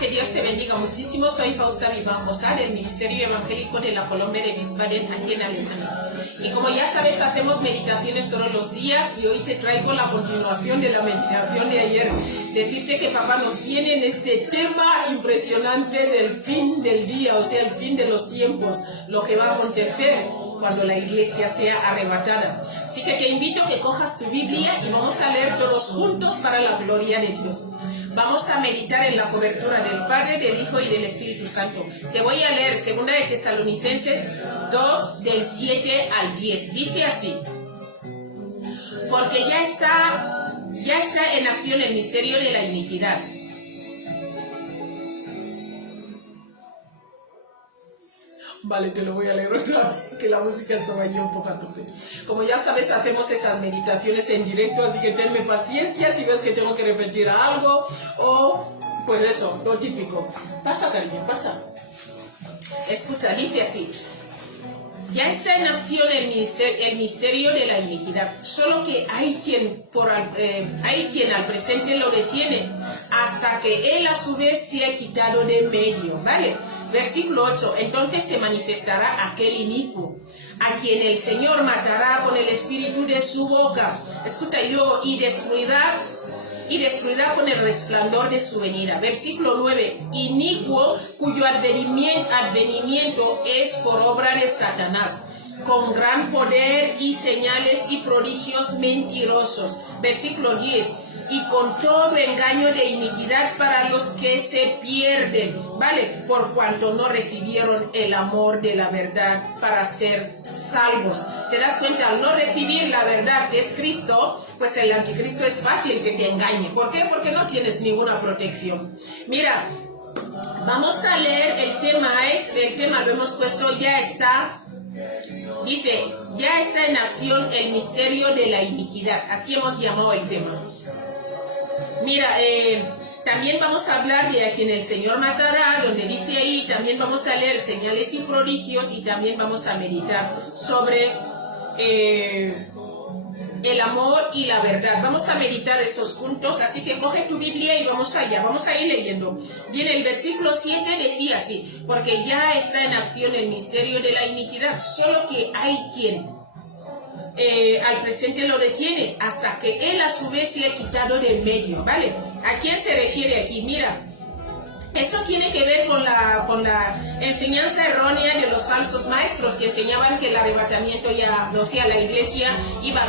que Dios te bendiga muchísimo. Soy Fausta Vivancosa del Ministerio Evangélico de la Colombia de Wiesbaden, aquí en Alemania. Y como ya sabes, hacemos meditaciones todos los días y hoy te traigo la continuación de la meditación de ayer. Decirte que papá nos tiene en este tema impresionante del fin del día, o sea, el fin de los tiempos, lo que va a acontecer cuando la iglesia sea arrebatada. Así que te invito a que cojas tu Biblia y vamos a leer todos juntos para la gloria de Dios. Vamos a meditar en la cobertura del Padre, del Hijo y del Espíritu Santo. Te voy a leer 2 de Tesalonicenses 2, del 7 al 10. Dice así: porque ya está en acción el misterio de la iniquidad. Vale, te lo voy a leer otra vez, que la música estaba ahí un poco a tope. Como ya sabes, hacemos esas meditaciones en directo, así que tenme paciencia si ves que tengo que repetir algo o, pues eso, lo típico. Pasa, cariño, pasa. Escucha, dice así: ya está en acción el misterio de la iniquidad, solo que hay quien al presente lo detiene, hasta que él a su vez se ha quitado de medio, ¿vale? Versículo 8, entonces se manifestará aquel inicuo, a quien el Señor matará con el espíritu de su boca. Escucha, y luego, y destruirá con el resplandor de su venida. Versículo 9, inicuo cuyo advenimiento es por obra de Satanás, con gran poder y señales y prodigios mentirosos. Versículo 10, y con todo engaño de iniquidad para los que se pierden, ¿vale? Por cuanto no recibieron el amor de la verdad para ser salvos. ¿Te das cuenta? Al no recibir la verdad que es Cristo, pues el anticristo es fácil que te engañe. ¿Por qué? Porque no tienes ninguna protección. Mira, vamos a leer el tema lo hemos puesto, ya está. Dice, ya está en acción el misterio de la iniquidad. Así hemos llamado el tema. Mira, también vamos a hablar de a quien el Señor matará, donde dice ahí, también vamos a leer señales y prodigios y también vamos a meditar sobre el amor y la verdad. Vamos a meditar esos puntos, así que coge tu Biblia y vamos allá, vamos a ir leyendo. Bien, el versículo 7 decía así: porque ya está en acción el misterio de la iniquidad, solo que hay quien al presente lo detiene, hasta que él a su vez se ha quitado de medio, ¿vale? ¿A quién se refiere aquí? Mira, eso tiene que ver con la enseñanza errónea de los falsos maestros que enseñaban que el arrebatamiento ya, o sea, la iglesia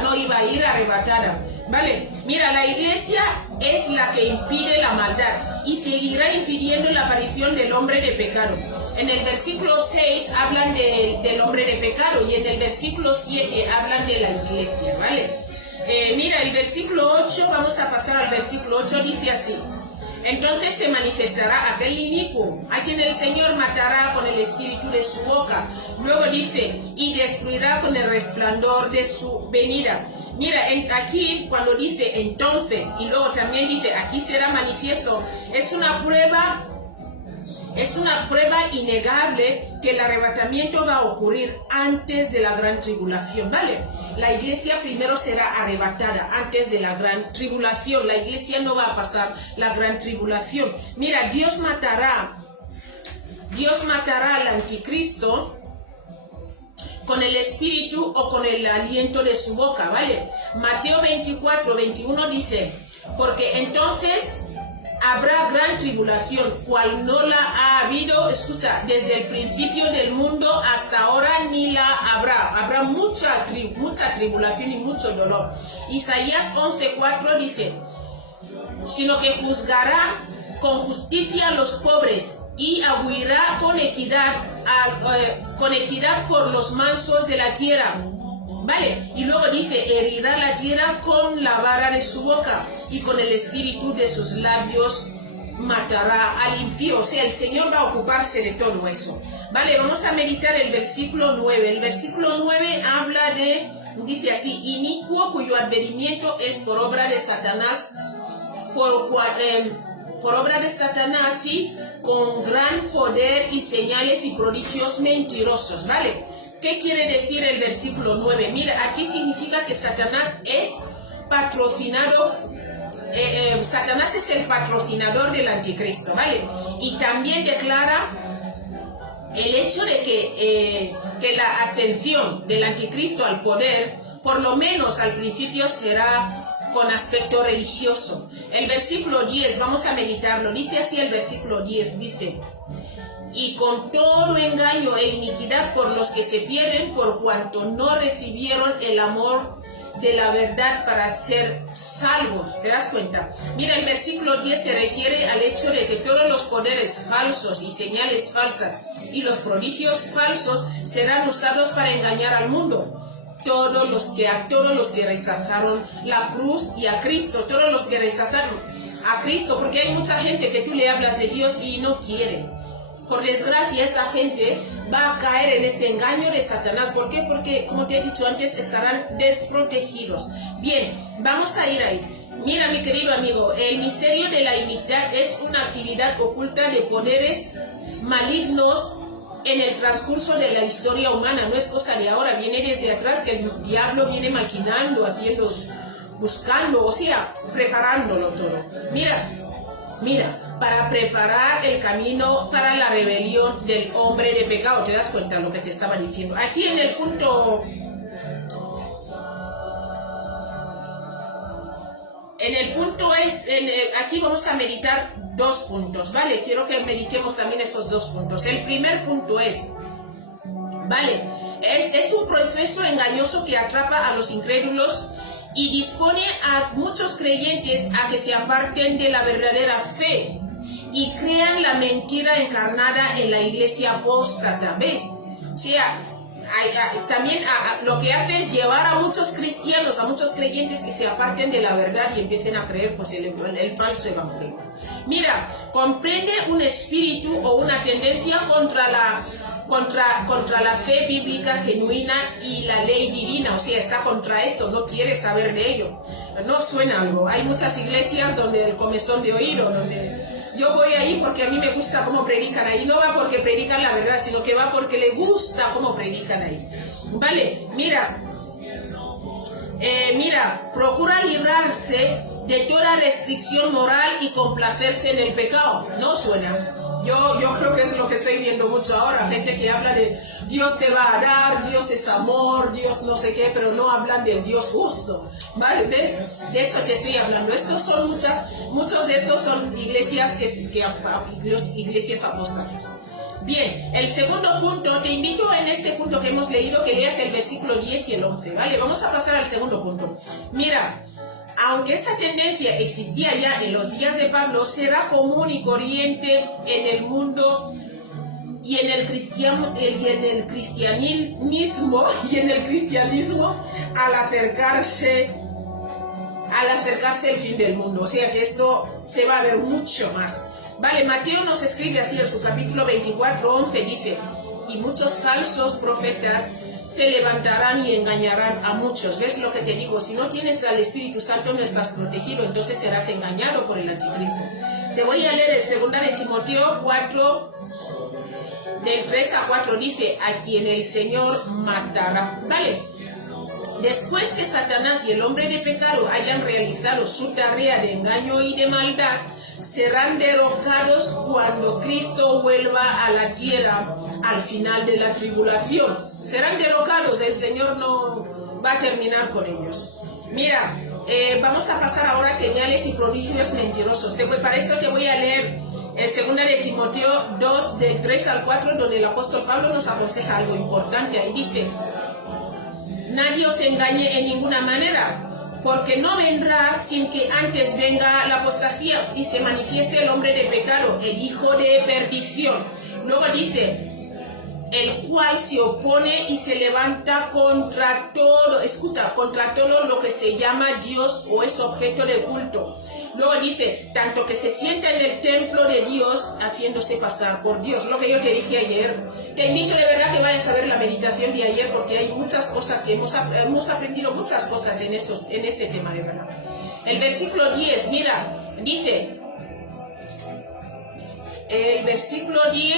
no iba a ir arrebatada, ¿vale? Mira, la iglesia es la que impide la maldad y seguirá impidiendo la aparición del hombre de pecado. En el versículo 6 hablan del hombre de pecado y en el versículo 7 hablan de la iglesia, ¿vale? Mira, el versículo 8, vamos a pasar al versículo 8, dice así: entonces se manifestará aquel inicuo, a quien el Señor matará con el espíritu de su boca. Luego dice, y destruirá con el resplandor de su venida. Mira, aquí cuando dice entonces, y luego también dice, aquí será manifiesto, es una prueba innegable que el arrebatamiento va a ocurrir antes de la gran tribulación, ¿vale? La iglesia primero será arrebatada antes de la gran tribulación. La iglesia no va a pasar la gran tribulación. Mira, Dios matará al anticristo con el espíritu o con el aliento de su boca, ¿vale? Mateo 24, 21 dice, porque entonces habrá gran tribulación, cual no la ha habido, escucha, desde el principio del mundo hasta ahora ni la habrá. Habrá mucha tribulación y mucho dolor. Isaías 11:4 dice, sino que juzgará con justicia a los pobres y aguirá con equidad por los mansos de la tierra. ¿Vale? Y luego dice, herirá la tierra con la vara de su boca y con el espíritu de sus labios matará al impío. O sea, el Señor va a ocuparse de todo eso. ¿Vale? Vamos a meditar el versículo 9. El versículo 9 habla dice así, inicuo cuyo advenimiento es por obra de Satanás, por obra de Satanás, sí, con gran poder y señales y prodigios mentirosos, ¿vale? ¿Qué quiere decir el versículo 9? Mira, aquí significa que Satanás es patrocinado Satanás es el patrocinador del anticristo, ¿vale? Y también declara el hecho de que la ascensión del anticristo al poder, por lo menos al principio, será con aspecto religioso. El versículo 10, vamos a meditarlo, dice así el versículo 10, dice: y con todo engaño e iniquidad por los que se pierden, por cuanto no recibieron el amor de la verdad para ser salvos. ¿Te das cuenta? Mira, el versículo 10 se refiere al hecho de que todos los poderes falsos y señales falsas y los prodigios falsos serán usados para engañar al mundo. Todos los que rechazaron la cruz y a Cristo, todos los que rechazaron a Cristo, porque hay mucha gente que tú le hablas de Dios y no quiere. Por desgracia, esta gente va a caer en este engaño de Satanás. ¿Por qué? Porque, como te he dicho antes, estarán desprotegidos. Bien, vamos a ir ahí. Mira, mi querido amigo, el misterio de la iniquidad es una actividad oculta de poderes malignos en el transcurso de la historia humana. No es cosa de ahora, viene desde atrás, que el diablo viene maquinando, haciendo, buscando, o sea, preparándolo todo. Mira, para preparar el camino para la rebelión del hombre de pecado. ¿Te das cuenta de lo que te estaba diciendo? Aquí en el punto... aquí vamos a meditar 2 puntos, ¿vale? Quiero que meditemos también esos 2 puntos. El primer punto es, ¿vale? Es un proceso engañoso que atrapa a los incrédulos y dispone a muchos creyentes a que se aparten de la verdadera fe y crean la mentira encarnada en la iglesia apóstata, ¿ves? O sea, también lo que hace es llevar a muchos cristianos, a muchos creyentes que se aparten de la verdad y empiecen a creer pues el falso evangelio. Mira, comprende un espíritu o una tendencia contra la fe bíblica genuina y la ley divina, o sea, está contra esto, no quiere saber de ello. No suena algo. Hay muchas iglesias donde el comezón de oído, donde yo voy ahí porque a mí me gusta cómo predican ahí. No va porque predican la verdad, sino que va porque le gusta cómo predican ahí. Vale, mira, procura librarse de toda restricción moral y complacerse en el pecado. No suena. Yo creo que es lo que estoy viendo mucho ahora, gente que habla de Dios te va a dar, Dios es amor, Dios no sé qué, pero no hablan del Dios justo, ¿vale? ¿Ves? De eso te estoy hablando. Muchos de estos son iglesias iglesias apóstatas. Bien, el segundo punto, te invito en este punto que hemos leído que leas el versículo 10 y el 11, ¿vale? Vamos a pasar al segundo punto. Mira, aunque esa tendencia existía ya en los días de Pablo, será común y corriente en el mundo y en el cristianismo al acercarse el fin del mundo. O sea que esto se va a ver mucho más. Vale, Mateo nos escribe así en su capítulo 24, 11, dice: y muchos falsos profetas se levantarán y engañarán a muchos. ¿Ves lo que te digo? Si no tienes al Espíritu Santo, no estás protegido, entonces serás engañado por el anticristo. Te voy a leer el 2 de Timoteo 4, del 3 a 4, dice: a quien el Señor matará. ¿Vale? Después que Satanás y el hombre de pecado hayan realizado su tarea de engaño y de maldad, serán derrocados cuando Cristo vuelva a la tierra al final de la tribulación. Serán derrocados, el Señor no va a terminar con ellos. Mira, vamos a pasar ahora a señales y prodigios mentirosos. Para esto te voy a leer 2 de Timoteo 2, del 3 al 4, donde el apóstol Pablo nos aconseja algo importante. Ahí dice: nadie os engañe en ninguna manera, porque no vendrá sin que antes venga la apostasía y se manifieste el hombre de pecado, el hijo de perdición. Luego dice: el cual se opone y se levanta contra todo, escucha, contra todo lo que se llama Dios o es objeto de culto. Luego dice: tanto que se sienta en el templo de Dios haciéndose pasar por Dios. Lo que yo te dije ayer. Te invito de verdad que vayas a ver la meditación de ayer, porque hay muchas cosas que hemos aprendido, muchas cosas en este tema de verdad. El versículo 10, mira, dice, el versículo 10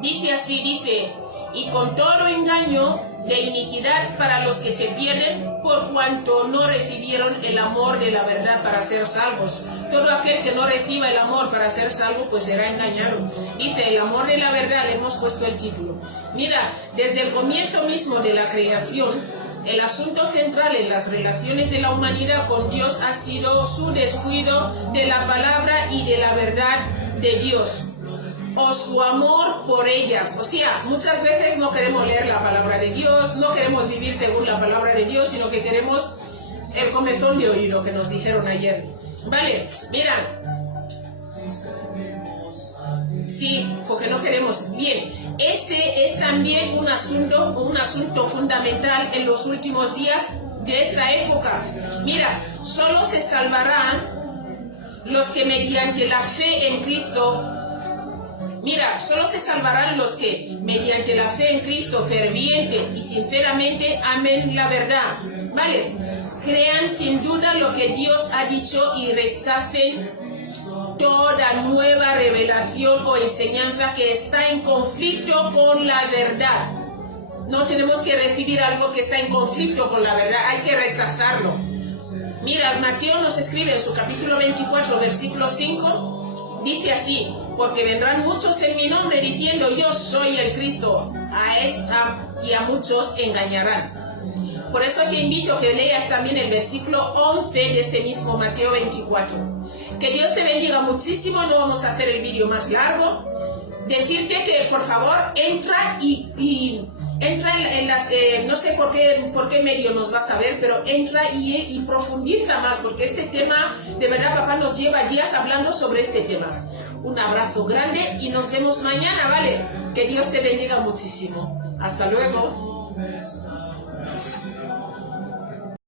dice así, dice: y con todo engaño de iniquidad para los que se pierden, por cuanto no recibieron el amor de la verdad para ser salvos. Todo aquel que no reciba el amor para ser salvo, pues será engañado. Dice, el amor de la verdad, le hemos puesto el título. Mira, desde el comienzo mismo de la creación, el asunto central en las relaciones de la humanidad con Dios ha sido su descuido de la palabra y de la verdad de Dios, o su amor por ellas. O sea, muchas veces no queremos leer la palabra de Dios, no queremos vivir según la palabra de Dios, sino que queremos el comezón de oído que nos dijeron ayer. Vale, mira. Sí, porque no queremos. Bien, ese es también un asunto fundamental en los últimos días de esta época. Mira, solo se salvarán los que mediante la fe en Cristo, solo se salvarán los que mediante la fe en Cristo ferviente y sinceramente amen la verdad, ¿vale? Crean sin duda lo que Dios ha dicho y rechacen toda nueva revelación o enseñanza que está en conflicto con la verdad. No tenemos que recibir algo que está en conflicto con la verdad, hay que rechazarlo. Mira, Mateo nos escribe en su capítulo 24, versículo 5, dice así: porque vendrán muchos en mi nombre diciendo yo soy el Cristo, y a muchos engañarán. Por eso te invito a que leas también el versículo 11 de este mismo Mateo 24. Que Dios te bendiga muchísimo, no vamos a hacer el vídeo más largo. Decirte que por favor entra entra en las, no sé por qué medio nos vas a ver, pero entra y profundiza más, porque este tema, de verdad papá nos lleva días hablando sobre este tema. Un abrazo grande y nos vemos mañana, ¿vale? Que Dios te bendiga muchísimo. Hasta luego.